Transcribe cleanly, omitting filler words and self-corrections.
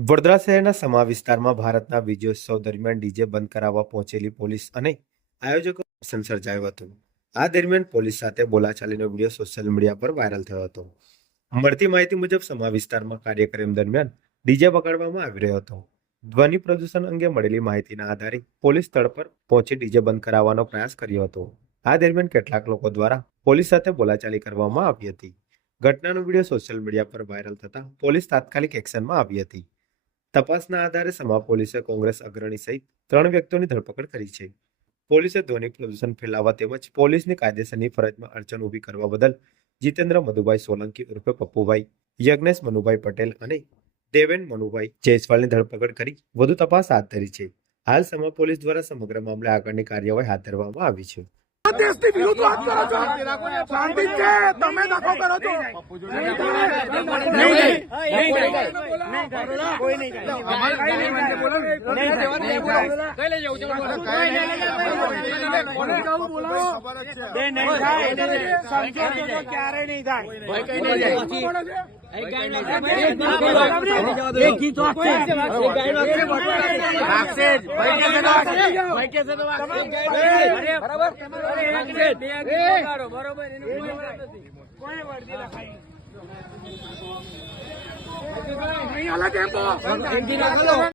વડોદરા શહેરના સમા વિસ્તારમાં ભારતના વિજયોત્સવ દરમિયાન ડીજે બંધ કરાવવા પહોંચેલી પોલીસ અને આયોજકો ઘર્ષણ સર્જાયું હતું। આ દરમિયાન પોલીસ સાથે બોલાચાલીનો વિડીયો સોશિયલ મીડિયા પર વાયરલ થયો હતો। મળતી માહિતી મુજબ સમા વિસ્તારમાં કાર્યક્રમ દરમિયાન ડીજે વગાડવામાં આવી રહ્યો હતો। ધ્વનિ પ્રદૂષણ અંગે મળેલી માહિતીના આધારે પોલીસ સ્થળ પર પહોંચી ડીજે બંધ કરાવવાનો પ્રયાસ કર્યો હતો। આ દરમિયાન કેટલાક લોકો દ્વારા પોલીસ સાથે બોલાચાલી કરવામાં આવી હતી। ઘટનાનો વિડીયો સોશિયલ મીડિયા પર વાયરલ થતા પોલીસ તાત્કાલિક એક્શનમાં આવી હતી। તપાસના આધારે સમા પોલીસે કોંગ્રેસ અગ્રણી સહિત 3 વ્યક્તિઓની ધરપકડ કરી છે। પોલીસે ધ્વનિ પ્રદૂષણ ફેલાવવા તેમજ પોલીસની કાયદેસરની ફરજમાં અડચણ ઊભી કરવા બદલ જીતેન્દ્ર મધુભાઈ સોલંકી ઉર્ફે પપ્પુભાઈ, યજ્ઞેશ મનુભાઈ પટેલ અને દેવેન મનુભાઈ જયસ્વાલની ધરપકડ કરી વધુ તપાસ હાથ ધરી છે। હાલ સમા પોલીસ દ્વારા સમગ્ર મામલે આગળની કાર્યવાહી હાથ ધરવામાં આવી છે। દેશની વિરુદ્ધ વાત કરો છો, શાંતિ છે, તમે દાખો કરો છો, ક્યારે નહીં થાય।